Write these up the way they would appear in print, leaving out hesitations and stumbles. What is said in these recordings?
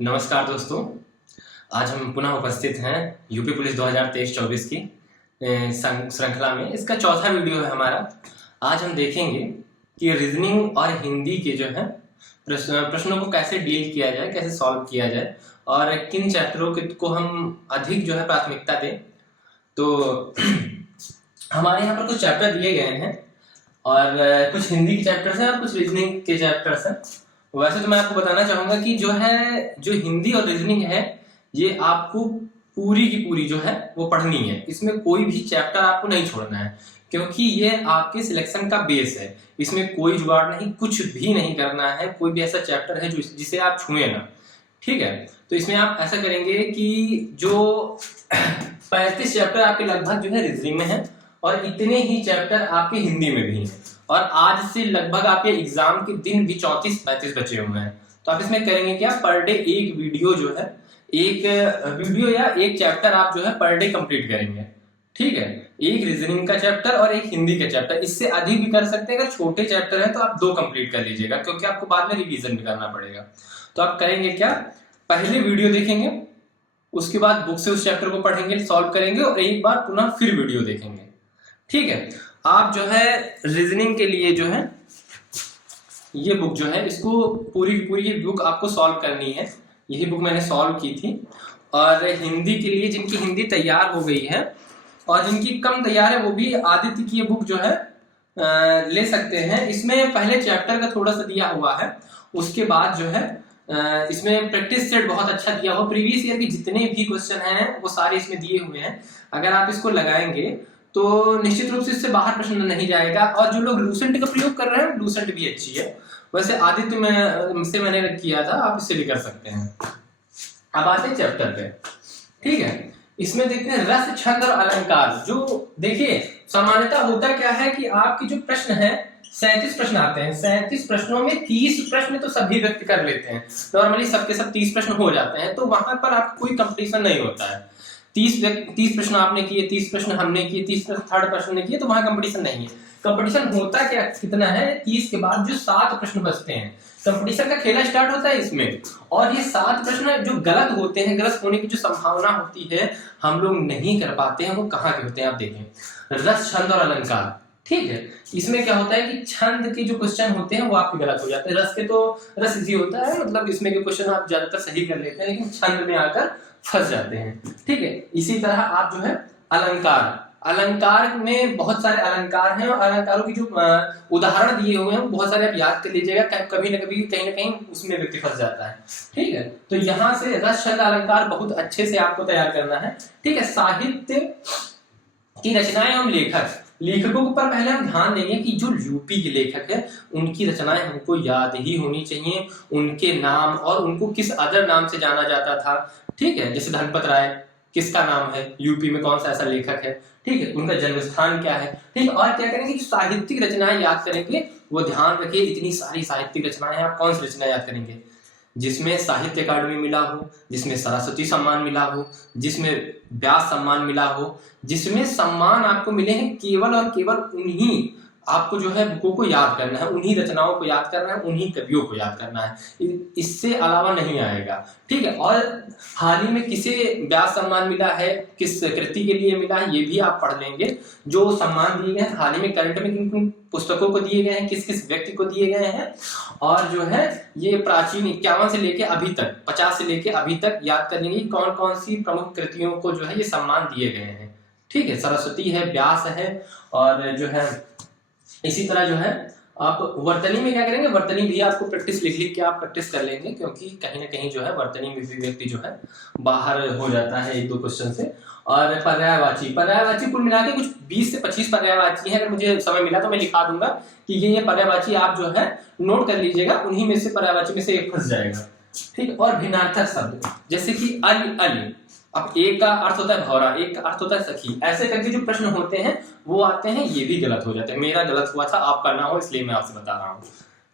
नमस्कार दोस्तों। आज हम पुनः उपस्थित हैं यूपी पुलिस 2023-24 की श्रृंखला में। इसका चौथा वीडियो है हमारा। आज हम देखेंगे कि रीजनिंग और हिंदी के जो है प्रश्नों को कैसे डील किया जाए, कैसे सॉल्व किया जाए और किन चैप्टरों को हम अधिक जो है प्राथमिकता दें। तो हमारे यहाँ पर कुछ चैप्टर दिए गए हैं और कुछ हिंदी के चैप्टर्स हैं और कुछ रीजनिंग के चैप्टर्स हैं। वैसे तो मैं आपको बताना चाहूंगा कि जो हिंदी और रीजनिंग है ये आपको पूरी की पूरी जो है वो पढ़नी है। इसमें कोई भी चैप्टर आपको नहीं छोड़ना है क्योंकि ये आपके सिलेक्शन का बेस है। इसमें कोई जुगाड़ नहीं, कुछ भी नहीं करना है। कोई भी ऐसा चैप्टर है जिसे आप छुए ना, ठीक है। तो इसमें आप ऐसा करेंगे कि जो 35 चैप्टर आपके लगभग जो है रीजनिंग में है और इतने ही चैप्टर आपके हिंदी में भी हैं और आज से लगभग आपके एग्जाम के दिन भी 34-35 बचे हुए हैं। तो आप इसमें करेंगे क्या, पर डे एक वीडियो जो है, एक वीडियो या एक चैप्टर आप जो है पर डे कंप्लीट करेंगे, ठीक है। एक रीजनिंग का चैप्टर और एक हिंदी का चैप्टर, इससे अधिक भी कर सकते हैं। अगर छोटे चैप्टर है तो आप 2 कंप्लीट कर लीजिएगा क्योंकि आपको बाद में रिवीजन भी करना पड़ेगा। तो आप करेंगे क्या, पहले वीडियो देखेंगे, उसके बाद बुक से उस चैप्टर को पढ़ेंगे, सॉल्व करेंगे और एक बार पुनः फिर वीडियो देखेंगे, ठीक है। आप जो है रीजनिंग के लिए जो है ये बुक जो है इसको पूरी पूरी बुक आपको सॉल्व करनी है। यही बुक मैंने सॉल्व की थी। और हिंदी के लिए जिनकी हिंदी तैयार हो गई है और जिनकी कम तैयार है वो भी आदित्य की ये बुक जो है ले सकते हैं। इसमें पहले चैप्टर का थोड़ा सा दिया हुआ है, उसके बाद जो है इसमें प्रैक्टिस सेट बहुत अच्छा दिया हुआ। प्रीवियस ईयर के जितने भी क्वेश्चन हैं वो सारे इसमें दिए हुए हैं। अगर आप इसको लगाएंगे तो निश्चित रूप से इससे बाहर प्रश्न नहीं जाएगा। और जो लोग लूसेंट का प्रयोग कर रहे हैं लूसेंट भी अच्छी है। वैसे आदित्य में से मैंने किया था, आप इससे भी कर सकते हैं। अब आते हैं चैप्टर पे, ठीक है। इसमें देखते हैं रस, छंद और अलंकार। जो देखिए सामान्यतः होता क्या है कि आपके जो प्रश्न है 37 प्रश्न आते हैं। 37 प्रश्नों में 30 प्रश्न तो सभी व्यक्ति कर लेते हैं, नॉर्मली सबके सब 30 प्रश्न हो जाते हैं। तो वहां पर आपको कोई कंपटीशन नहीं होता है। 30 प्रश्न आपने किए, 30 प्रश्न हमने किए, 30 प्रश्न थर्ड पर्सन ने किए, तो वहां कंपटीशन नहीं है। कंपटीशन होता क्या कितना है, 30 के बाद जो 7 प्रश्न बचते हैं, कंपटीशन का खेला स्टार्ट होता है इसमें। और ये 7 प्रश्न जो गलत होते हैं, गलत होने की जो संभावना होती है, हम लोग नहीं कर पाते हैं। वो कहाँ के होते हैं आप देखें, रस, छंद और अलंकार, ठीक है। इसमें क्या होता है कि छंद के जो क्वेश्चन होते हैं वो आपके गलत हो जाते हैं। रस के तो रस इजी होता है, मतलब इसमें के क्वेश्चन आप ज्यादातर सही कर लेते हैं, लेकिन छंद में आकर फंस जाते हैं, ठीक है। इसी तरह आप जो है अलंकार में बहुत सारे अलंकार हैं और अलंकारों की जो उदाहरण दिए हुए हैं बहुत सारे आप याद कर लीजिएगा। कभी ना कभी कहीं ना कहीं उसमें व्यक्ति फंस जाता है, ठीक है। तो यहाँ से रस, छंद, अलंकार बहुत अच्छे से आपको तैयार करना है, ठीक है। साहित्य की रचनाएं एवं लेखकों के ऊपर पहले हम ध्यान देंगे कि जो यूपी के लेखक है उनकी रचनाएं हमको याद ही होनी चाहिए। उनके नाम और उनको किस अदर नाम से जाना जाता था, ठीक है। जैसे धनपत राय किसका नाम है, यूपी में कौन सा ऐसा लेखक है, ठीक है। उनका जन्म स्थान क्या है, ठीक है। और क्या करेंगे, जो साहित्यिक रचनाएं याद करेंगे वो ध्यान रखिए। इतनी सारी साहित्यिक रचनाएं हैं, आप कौन सी रचना याद करेंगे जिसमें साहित्य अकादमी मिला हो, जिसमें सरस्वती सम्मान मिला हो, जिसमें व्यास सम्मान मिला हो, जिसमें सम्मान आपको मिले हैं केवल और केवल उन्हीं आपको जो है बुकों को याद करना है, उन्हीं रचनाओं को याद करना है, उन्हीं कवियों को याद करना है, इससे अलावा नहीं आएगा, ठीक है। और हाल ही में किसे व्यास सम्मान मिला है, किस कृति के लिए मिला है, ये भी आप पढ़ लेंगे। जो सम्मान दिए गए हैं हाल ही में करंट में किन किन पुस्तकों को दिए गए हैं, किस किस व्यक्ति को दिए गए हैं, और जो है ये प्राचीन 51 से लेके अभी तक 50 से लेके अभी तक याद कर लेंगे कौन कौन सी प्रमुख कृतियों को जो है ये सम्मान दिए गए हैं, ठीक है। सरस्वती है, व्यास है, और जो है इसी तरह जो है आप वर्तनी में क्या करेंगे, वर्तनी भी आपको प्रैक्टिस लिख के आप प्रैक्टिस कर लेंगे क्योंकि कहीं ना कहीं जो है वर्तनी में भी व्यक्ति जो है बाहर हो जाता है 1-2 क्वेश्चन से। और पर्यायवाची कुल मिला के कुछ 20 से 25 पर्यायवाची है। अगर मुझे समय मिला तो मैं लिखा दूंगा कि ये पर्यायवाची आप जो है नोट कर लीजिएगा, उन्हीं में से पर्यायवाची में से एक फंस जाएगा, ठीक। और भिन्नार्थक शब्द जैसे कि अल, अब एक का अर्थ होता है भौरा, एक का अर्थ होता है सखी, ऐसे करके जो प्रश्न होते हैं वो आते हैं, ये भी गलत हो जाते हैं। मेरा गलत हुआ था, आपका ना हो इसलिए मैं आपसे बता रहा हूँ,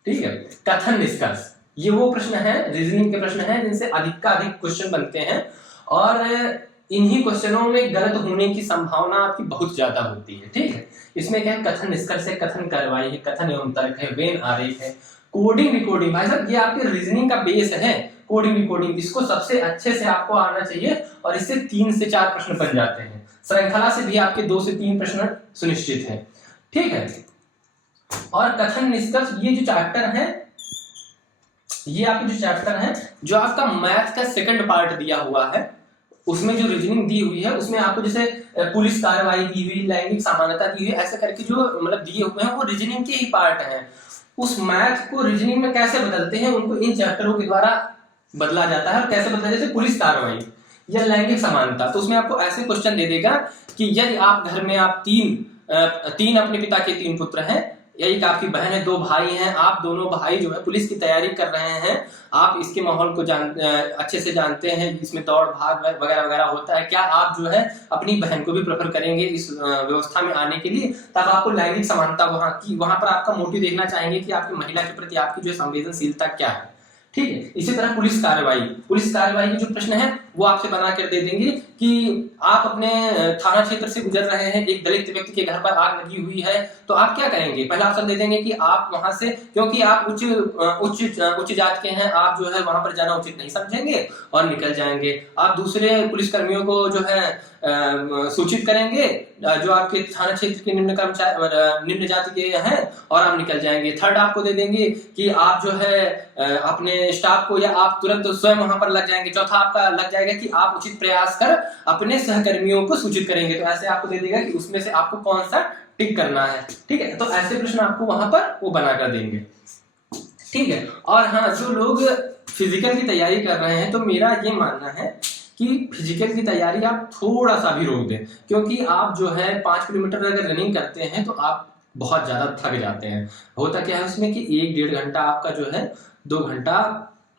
ठीक है। कथन निष्कर्ष, ये वो प्रश्न है, रीजनिंग के प्रश्न है जिनसे अधिक का अधिक क्वेश्चन बनते हैं और इन्हीं क्वेश्चनों में गलत होने की संभावना आपकी बहुत ज्यादा होती है, ठीक है। इसमें क्या है, कथन निष्कर्ष है, कथन कार्रवाई है, कथन एवं तर्क है, वेन आरेख है, कोडिंग रिकॉर्डिंग। भाई साहब ये आपके रीजनिंग का बेस है। कोडिंग डिकोडिंग, इसको सबसे अच्छे से आपको आना चाहिए और इससे 3 से 4 प्रश्न बन जाते हैं। श्रृंखला से भी आपके 2 से 3 प्रश्न सुनिश्चित है। ठीक है, और कथन निष्कर्ष, ये जो चैप्टर है, ये आपके जो चैप्टर है, जो आपका मैथ का सेकंड पार्ट दिया हुआ है, उसमें जो रीजनिंग दी हुई है, उसमें आपको जैसे पुलिस कार्रवाई दी हुई, लैंगिक समानता दी हुई, ऐसे करके जो मतलब दिए हुए हैं वो रीजनिंग के ही पार्ट हैं। उस मैथ को रीजनिंग में कैसे बदलते हैं, उनको इन चैप्टरों के द्वारा बदला जाता है। और कैसे बदला, जैसे पुलिस कार्रवाई या लैंगिक समानता, तो उसमें आपको ऐसे क्वेश्चन दे देगा कि यदि आप घर में आप तीन अपने पिता के 3 पुत्र हैं, एक आपकी बहन है, 2 भाई हैं, आप दोनों भाई जो है पुलिस की तैयारी कर रहे हैं, आप इसके माहौल को अच्छे से जानते हैं, इसमें दौड़ भाग वगैरह वगैरह होता है, क्या आप जो है अपनी बहन को भी प्रेफर करेंगे इस व्यवस्था में आने के लिए? तब आपको लैंगिक समानता वहां पर आपका मोटिव देखना चाहेंगे कि आपकी महिला के प्रति आपकी जो संवेदनशीलता क्या है। ठीक है, इसी तरह पुलिस कार्रवाई के जो प्रश्न है वो आपसे बना कर दे देंगे कि आप अपने थाना क्षेत्र से गुजर रहे हैं, एक दलित व्यक्ति के घर पर आग लगी हुई है, तो आप क्या करेंगे? पहला ऑप्शन दे देंगे कि आप वहां से, क्योंकि आप उच्च जात के हैं, आप जो है वहां पर जाना उचित नहीं समझेंगे और निकल जाएंगे। आप दूसरे पुलिसकर्मियों को जो है सूचित करेंगे जो आपके थाना क्षेत्र के निम्न जाति के हैं, और आप निकल जाएंगे। थर्ड आपको दे देंगे कि आप जो है अपने स्टाफ को, या आप तुरंत स्वयं वहां पर लग जाएंगे। चौथा आपका लग जाएगा कि आप उचित प्रयास कर अपने सहकर्मियों को सूचित करेंगे। तो ऐसे आपको दे देगा कि उसमें से आपको कौन सा टिक करना है। ठीक है, तो ऐसे प्रश्न आपको वहां पर वो बना कर देंगे। ठीक है, और हाँ, जो लोग फिजिकल की तैयारी कर रहे हैं, तो मेरा ये मानना है कि फिजिकल की तैयारी आप थोड़ा सा भी रोक दें, क्योंकि आप जो है 5 किलोमीटर अगर रनिंग करते हैं तो आप बहुत ज्यादा थक जाते हैं। होता क्या है उसमें कि 1-1.5 घंटा आपका जो है 2 घंटा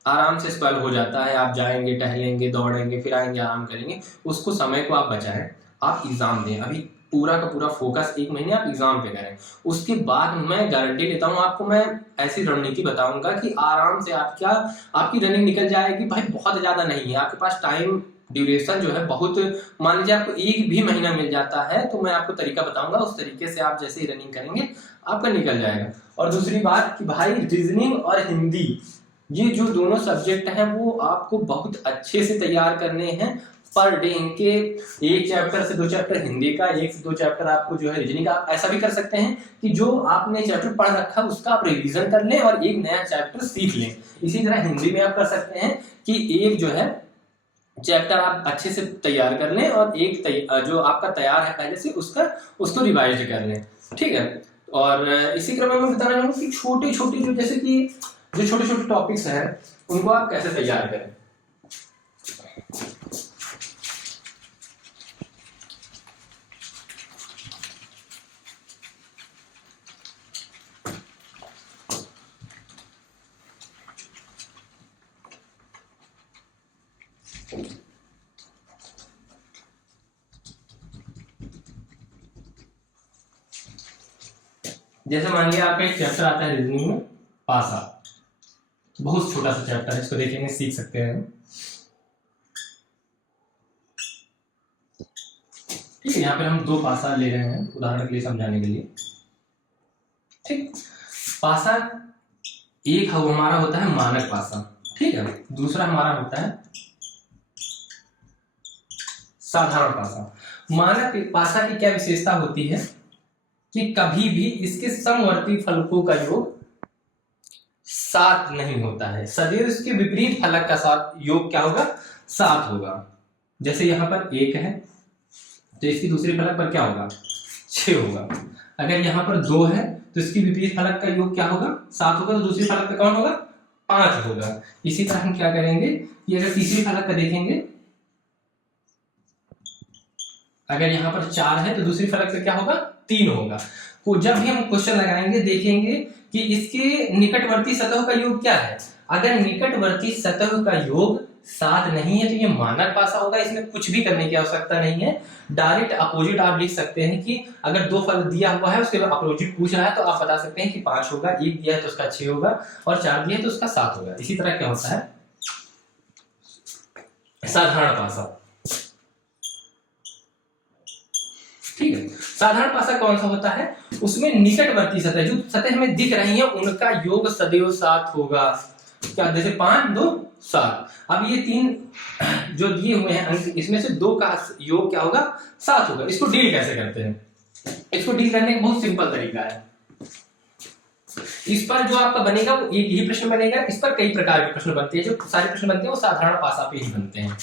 आराम से स्पेल हो जाता है। आप जाएंगे, टहलेंगे, दौड़ेंगे, फिर आएंगे, आराम करेंगे, उसको समय को आप बचाएं। आप एग्जाम दें, अभी पूरा का पूरा फोकस 1 महीने आप एग्जाम पे करें। उसके बाद मैं गारंटी लेता हूँ आपको, मैं ऐसी रणनीति बताऊंगा कि आराम से आपकी रनिंग निकल जाएगी। भाई बहुत ज्यादा नहीं है आपके पास टाइम, ड्यूरेशन जो है बहुत, मान लीजिए आपको 1 भी महीना मिल जाता है, तो मैं आपको तरीका बताऊंगा, उस तरीके से आप जैसे ही रनिंग करेंगे आपका निकल जाएगा। और दूसरी बात कि भाई रीजनिंग और हिंदी, ये जो दोनों सब्जेक्ट हैं वो आपको बहुत अच्छे से तैयार करने हैं। पर डे इनके 1 चैप्टर से 2 चैप्टर हिंदी का, 1 से 2 चैप्टर आपको जो है रीजनिंग का। ऐसा भी कर सकते हैं कि जो आपने चैप्टर पढ़ रखा है उसका आप रिवीजन कर लें और एक नया चैप्टर सीख लें। इसी तरह हिंदी में आप कर सकते हैं कि एक जो है चैप्टर आप अच्छे से तैयार कर लें और एक जो आपका तैयार है पहले से उसको रिवाइज कर लें। ठीक है, और इसी क्रम में मैं बताना चाहूँगा कि छोटे छोटे जो छोटे छोटे टॉपिक्स हैं उनको आप कैसे तैयार करें। जैसे मान लिया आपका एक चैप्टर आता है रीजनिंग में, पासा, बहुत छोटा सा चैप्टर है, इसको देखेंगे सीख सकते हैं। ठीक है, यहाँ पे हम 2 पासा ले रहे हैं उदाहरण के लिए समझाने के लिए। ठीक, पासा एक हमारा होता है मानक पासा, ठीक है, दूसरा हमारा होता है साधारण पासा। मानक पासा की क्या विशेषता होती है कि कभी भी इसके समवर्ती फलकों का योग 7 नहीं होता है, सदैव इसके विपरीत फलक का योग क्या होगा, 7 होगा। जैसे यहाँ पर 1 है तो इसकी दूसरे फलक पर क्या होगा, 6 होगा। अगर यहाँ पर 2 है तो इसकी विपरीत फलक का योग क्या होगा, 7 होगा, तो दूसरी फलक पे कौन होगा, 5 होगा। इसी तरह हम क्या करेंगे कि अगर तीसरी फलक का देखेंगे, अगर यहाँ पर 4 है तो दूसरी फलक से क्या होगा, 3 होगा। तो जब भी हम क्वेश्चन लगाएंगे देखेंगे कि इसके निकटवर्ती सतह का योग क्या है। अगर निकटवर्ती सतह का योग 7 नहीं है तो ये मानक पासा होगा, इसमें कुछ भी करने की आवश्यकता नहीं है। डायरेक्ट अपोजिट आप लिख सकते हैं कि अगर 2 फल दिया हुआ है उसके अपोजिट पूछ रहा है तो आप बता सकते हैं कि 5 होगा, 1 दिया है तो उसका 6 होगा और 4 दिया है तो उसका 7 होगा। इसी तरह क्या होता है साधारण पासा। ठीक है, साधारण पासा कौन सा होता है, उसमें निकटवर्ती सतह, जो सतह हमें दिख रही है उनका योग सदैव 7 होगा। क्या, जैसे 5 2 7। अब ये 3 जो दिए हुए हैं अंक, इसमें से 2 का योग क्या होगा, 7 होगा। इसको डील कैसे करते हैं, इसको डील करने का बहुत सिंपल तरीका है। इस पर जो आपका बनेगा वो एक ही प्रश्न बनेगा, इस पर कई प्रकार के प्रश्न बनते हैं। जो सारे प्रश्न बनते हैं वो साधारण पासा पे ही बनते हैं।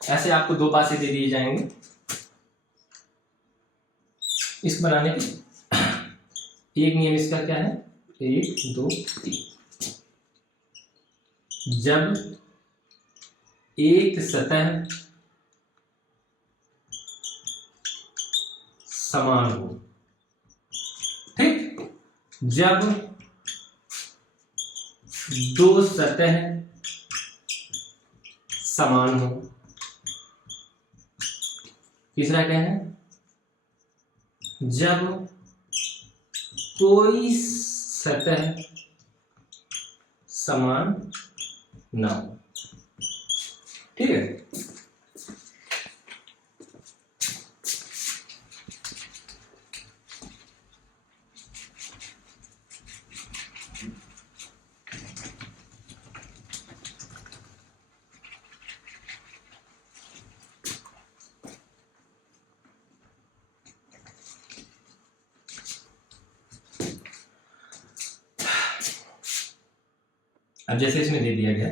ऐसे आपको 2 पासे दे दिए जाएंगे। इस बनाने के एक नियम इसका क्या है, 1 2 3। जब एक सतह समान हो, ठीक, जब 2 सतह समान हो। तीसरा क्या है, जब कोई सतह समान ना हो, ठीक है। अब जैसे इसमें दे दिया गया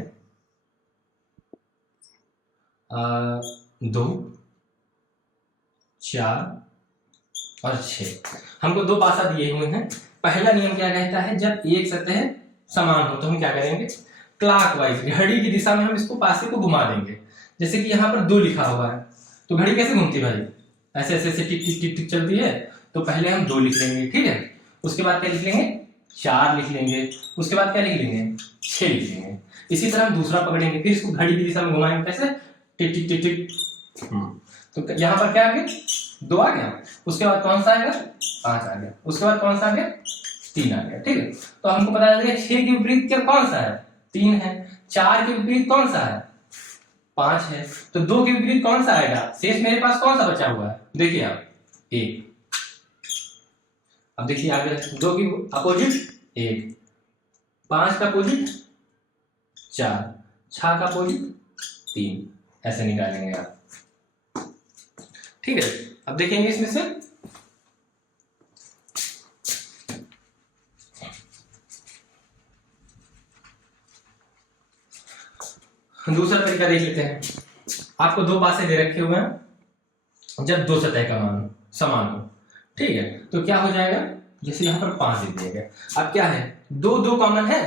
2 4 और 6, हमको 2 पासा दिए हुए हैं। पहला नियम क्या कहता है, जब एक सतह समान हो तो हम क्या करेंगे, क्लॉकवाइज घड़ी की दिशा में हम इसको पासे को घुमा देंगे। जैसे कि यहाँ पर 2 लिखा हुआ है, तो घड़ी कैसे घूमती है भाई, ऐसे ऐसे ऐसे टिक टिक टिक टिक चलती है। तो पहले हम 2 लिख लेंगे, ठीक है। उसके बाद क्या लिख लेंगे, 4 लिख लेंगे। उसके बाद क्या लिख लेंगे, 6 लिख लेंगे। इसी तरह हम दूसरा पकड़ेंगे, फिर इसको घड़ी की दिशा में घुमाएंगे, कैसे, टिक टिक टिक टिक। तो यहाँ पर क्या आ गया, 2 आ गया। उसके बाद कौन सा आएगा, 5 आ गया। उसके बाद कौन सा आ गया, 3 आ गया, ठीक है। तो हमको पता चल गया 6 के विपरीत क्या कौन सा है, 3 है। 4 के विपरीत कौन सा है, 5 है। तो 2 के विपरीत कौन सा आएगा, शेष मेरे पास कौन सा बचा हुआ है, देखिए आप 1। अब देखिए आगे 2 की अपोजिट 1, 5 का अपोजिट 4, 6 का अपोजिट 3, ऐसे निकालेंगे आप, ठीक है। अब देखेंगे इसमें से दूसरा तरीका देख लेते हैं। आपको 2 पासे दे रखे हुए हैं, जब 2 सतह का मान समान हो, ठीक है। तो क्या हो जाएगा, जैसे यहाँ पर 5 दे दिया गया। अब क्या है, 2 2 कॉमन है,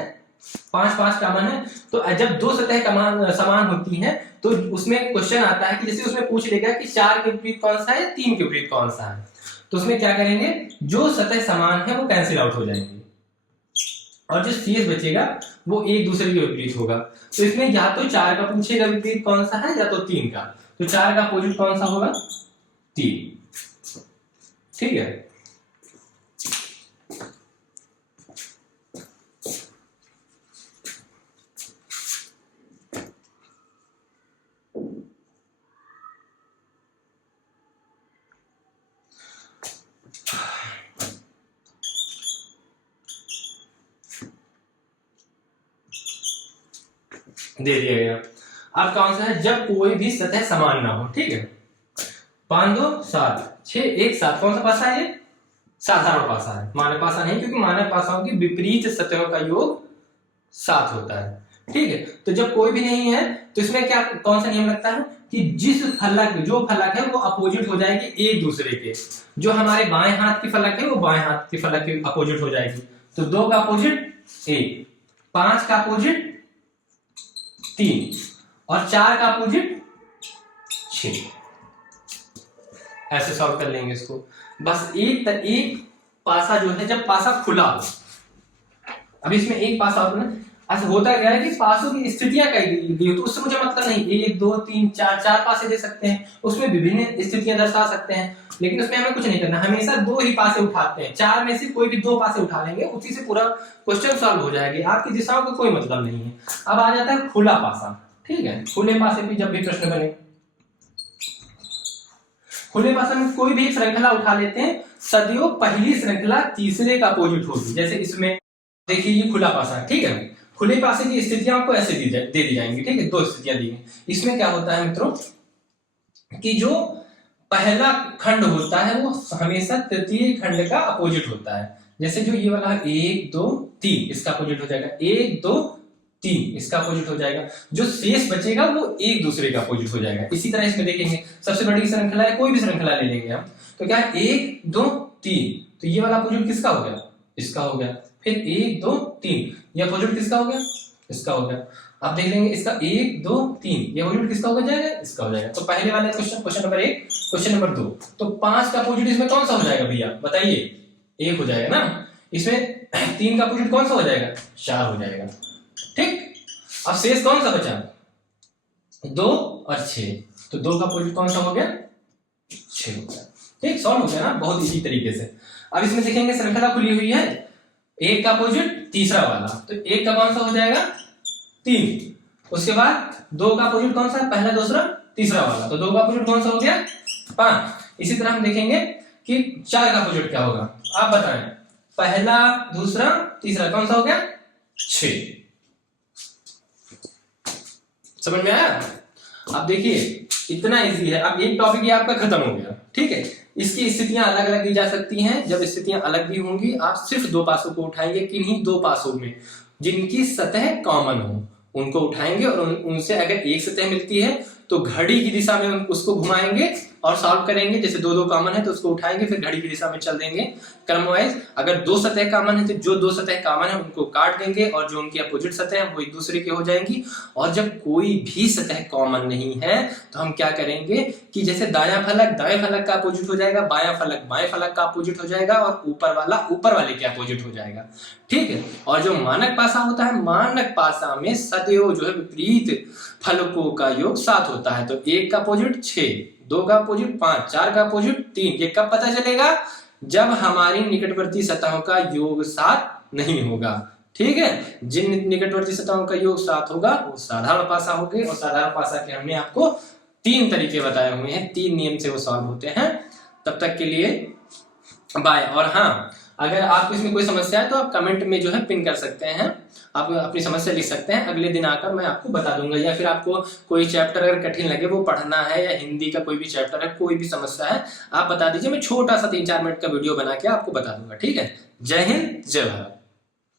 5 5 कॉमन है। तो जब 2 सतह का मान समान होती है तो उसमें क्वेश्चन आता है कि जैसे उसमें पूछ लेगा कि 4 के विपरीत कौन सा है या 3 के विपरीत कौन सा है। तो उसमें क्या करेंगे, जो सतह समान है वो कैंसिल आउट हो जाएंगे और जो शेष बचेगा वो एक दूसरे के विपरीत होगा। तो इसमें या तो 4 का पूछेगा विपरीत कौन सा है या तो 3 का। तो 4 का अपोजिट कौन सा होगा, 3, ठीक है। दे दिया गया। अब कौन सा है, जब कोई भी सतह समान ना हो, ठीक है। 5 2 7 6 1 7, कौन सा पासा है, ये साधारण पासा है, मानव पासा नहीं, क्योंकि मानव पासाओं की विपरीत सतहों का योग 7 होता है, ठीक है। तो जब कोई भी नहीं है तो इसमें क्या, कौन सा नियम लगता है कि जिस फलक, जो फलक है वो अपोजिट हो जाएगी एक दूसरे के। जो हमारे बाएं हाथ की फलक है वो बाएं हाथ की फलक के अपोजिट हो जाएगी। तो 2 का अपोजिट 1, 5 का अपोजिट 3 और 4 का अपोजिट 6। ऐसे सॉल्व कर लेंगे इसको। बस एक पासा जो है, जब पासा खुला हो, अब इसमें एक पासा होता है, ऐसा होता क्या है कि पासों की स्थितियां कई दी हो, तो उससे मुझे मतलब नहीं 1 2 3 4 4 पासे दे सकते हैं, उसमें विभिन्न स्थितियां दर्शा सकते हैं, लेकिन उसमें हमें कुछ नहीं करना, हमेशा 2 ही पासे उठाते हैं। 4 में से कोई भी 2 पासे उठा लेंगे, उसी से पूरा क्वेश्चन सॉल्व हो जाएगा, आपकी दिशाओं का कोई मतलब नहीं है। अब आ जाता है खुला पासा, ठीक है। खुले पासे भी जब भी प्रश्न बने, खुले पासा में कोई भी एक श्रृंखला उठा लेते हैं, सदैव पहली श्रृंखला तीसरे का अपोजिट होगी। जैसे इसमें देखिए ये खुला पासा, ठीक है, खुले पासे की स्थितियां आपको ऐसे दे दी जाएंगी, ठीक है, दो स्थितियां दी हैं। इसमें क्या होता है मित्रों कि जो पहला खंड होता है वो हमेशा तृतीय खंड का अपोजिट होता है। जैसे जो ये वाला 1 2 3 इसका अपोजिट हो जाएगा, 1 2 3 इसका अपोजिट हो जाएगा, जो शेष बचेगा वो एक दूसरे का अपोजिट हो जाएगा। इसी तरह इसमें देखेंगे सबसे बड़ी श्रृंखला है, कोई भी श्रृंखला ले लेंगे हम, तो क्या है 1 2 3, तो ये वाला अपोजिट किसका हो गया, इसका हो गया। फिर 1 2 3 ये अपोजिट किसका हो गया, इसका हो गया। आप देख लेंगे इसका 1 2 3 ये अपोजिट किसका हो जाएगा, इसका हो जाएगा। तो पहले वाले क्वेश्चन नंबर 1, क्वेश्चन नंबर 2, तो 5 का अपोजिट इसमें कौन सा हो जाएगा भैया बताइए, 1 हो जाएगा ना। इसमें 3 का अपोजिट कौन सा हो जाएगा, 4 हो जाएगा, ठीक। अब शेष कौन सा बचा, 2 और 6, तो 2 का अपोजिट कौन सा हो गया, 6 हो गया, ठीक। सॉल्व हो गया ना बहुत इजी तरीके से। अब इसमें देखेंगे श्रृंखला खुली हुई है, 1 का अपोजिट तीसरा वाला, तो 1 का कौन सा हो जाएगा 3, उसके बाद 2 का अपोजिट कौन सा, पहला दूसरा तीसरा वाला, तो 2 का अपोजिट कौन सा हो गया 5। इसी तरह हम देखेंगे कि 4 का अपोजिट क्या होगा, आप बताएं, पहला दूसरा तीसरा कौन सा हो गया 6। समझ में आया। अब देखिए इतना इजी है। अब एक टॉपिक ये आपका खत्म हो गया, ठीक है। इसकी स्थितियां अलग अलग दी जा सकती हैं। जब स्थितियां अलग भी होंगी आप सिर्फ 2 पासों को उठाएंगे, किन्हीं 2 पासों में जिनकी सतह कॉमन हो उनको उठाएंगे, और उनसे अगर एक सतह मिलती है तो घड़ी की दिशा में उसको घुमाएंगे और सॉल्व करेंगे। जैसे 2 2 कॉमन है तो उसको उठाएंगे, फिर घड़ी की दिशा में चल देंगे क्रमवाइज। अगर 2 सतह कॉमन है तो जो 2 सतह कॉमन है उनको काट देंगे, और जो उनकी अपोजिट सतह है वो एक दूसरे की हो जाएंगी। और जब कोई भी सतह कॉमन नहीं है तो हम क्या करेंगे कि जैसे दायां फलक दाएं फलक का अपोजिट हो जाएगा, बायां फलक बाएं फलक का अपोजिट हो जाएगा, और ऊपर वाला ऊपर वाले के अपोजिट हो जाएगा, ठीक है। और जो मानक पासा होता है, मानक पासा में सदैव जो है विपरीत फलकों का योग 7 होता है। तो 1 का अपोजिट 6, 2 का अपोजिट 5, 4 का अपोजिट 3। ये कब पता चलेगा, जब हमारी निकटवर्ती सतहों का योग 7 नहीं होगा, ठीक है। जिन निकटवर्ती सतहों का योग 7 होगा वो साधारण पासा होंगे, और साधारण पासा के हमने आपको 3 तरीके बताए हुए हैं, 3 नियम से वो सॉल्व होते हैं। तब तक के लिए बाय। और हाँ, अगर आपको इसमें कोई समस्या है तो आप कमेंट में जो है पिन कर सकते हैं, आप अपनी समस्या लिख सकते हैं, अगले दिन आकर मैं आपको बता दूंगा। या फिर आपको कोई चैप्टर अगर कठिन लगे वो पढ़ना है, या हिंदी का कोई भी चैप्टर है, कोई भी समस्या है, आप बता दीजिए, मैं छोटा सा 3-4 मिनट का वीडियो बना के आपको बता दूंगा, ठीक है। जय हिंद, जय भारत।